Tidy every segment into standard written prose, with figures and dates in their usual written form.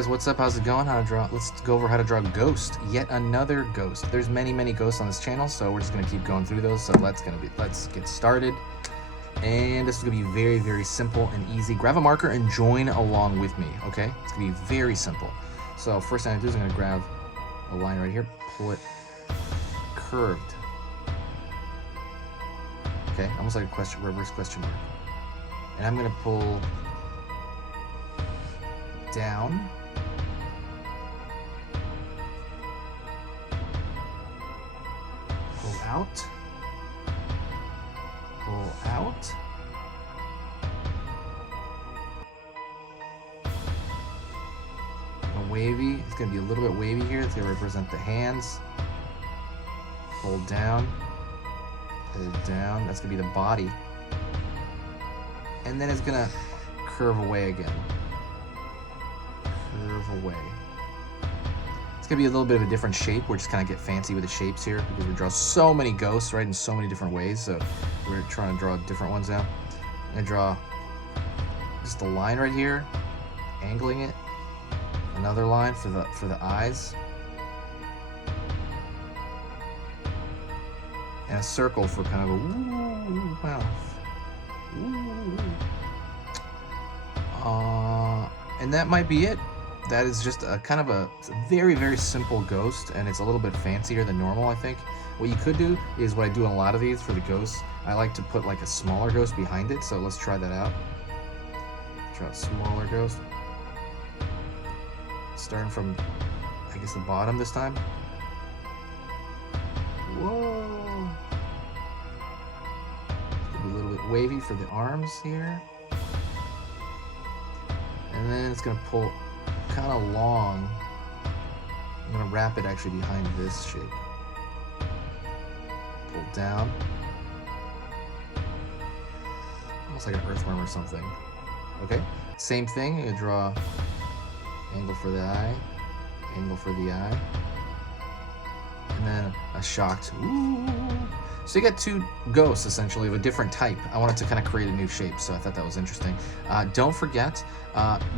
guys, what's up? How's it going? Let's go over how to draw a ghost. Yet another ghost. There's many ghosts on this channel, so we're just gonna keep going through those. So let's get started. And this is gonna be very simple and easy. Grab a marker and join along with me, okay? It's gonna be very simple. So first thing I do is I'm gonna grab a line right here, pull it curved. Okay, almost like a reverse question mark. And I'm gonna pull down, pull out, pull out, and wavy. It's going to be a little bit wavy here. It's going to represent the hands. Pull down, that's going to be the body, and then it's going to curve away again. Curve away. It's gonna be a little bit of a different shape. We're just kind of get fancy with the shapes here because we draw so many ghosts, right, in so many different ways. So we're trying to draw different ones now. I'm gonna draw just a line right here, angling it. Another line for the eyes, and a circle for kind of a woo mouth. Woo. And that might be it. That is just a kind of a very simple ghost, and it's a little bit fancier than normal, I think. What you could do is what I do in a lot of these for the ghosts. I like to put like a smaller ghost behind it, so let's try that out. Try a smaller ghost. Starting from, I guess, the bottom this time. Whoa. It's gonna be a little bit wavy for the arms here. And then it's gonna pull kind of long. I'm gonna wrap it actually behind this shape. Pull down. Almost like an earthworm or something. Okay, same thing. You're gonna draw angle for the eye, angle for the eye, and then a shocked ooh. So you get two ghosts essentially of a different type. I wanted to kind of create a new shape, so I thought that was interesting. Don't forget,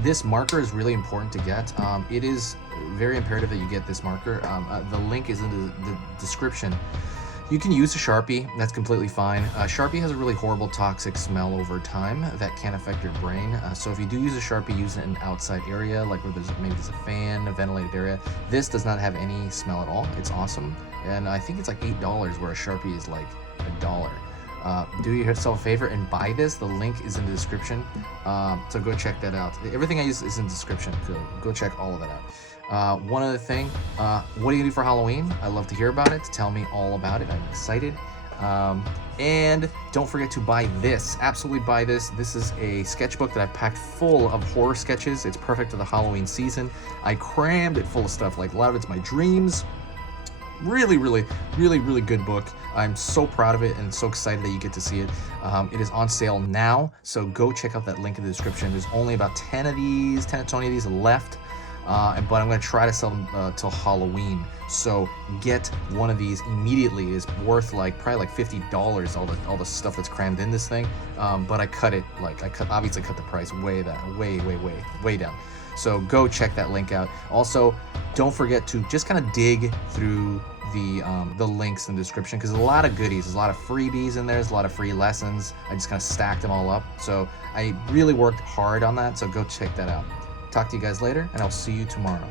this marker is really important to get. It is very imperative that you get this marker. The link is in the description. You can use a Sharpie, that's completely fine. Sharpie has a really horrible toxic smell over time that can affect your brain. So if you do use a Sharpie, use it in an outside area, like where maybe there's a fan, a ventilated area. This does not have any smell at all. It's awesome. And I think it's like $8, where a Sharpie is like $1. Do yourself a favor and buy this. The link is in the description. So go check that out. Everything I use is in the description. Go check all of that out. One other thing, what are you gonna do for Halloween? I'd love to hear about it. Tell me all about it. I'm excited. And don't forget to buy this. Absolutely buy this. This is a sketchbook that I've packed full of horror sketches. It's perfect for the Halloween season. I crammed it full of stuff. Like a lot of it's my dreams. Really good book. I'm so proud of it and so excited that you get to see it. It is on sale now, so go check out that link in the description. There's only about 10 to 20 of these left. But I'm going to try to sell them till Halloween. So get one of these immediately. It's worth probably like $50. All the stuff that's crammed in this thing. But I cut it obviously cut the price way down. So go check that link out. Also, don't forget to just kind of dig through the links in the description, because there's a lot of goodies. There's a lot of freebies in there. There's a lot of free lessons. I just kind of stacked them all up. So I really worked hard on that. So go check that out. Talk to you guys later, and I'll see you tomorrow.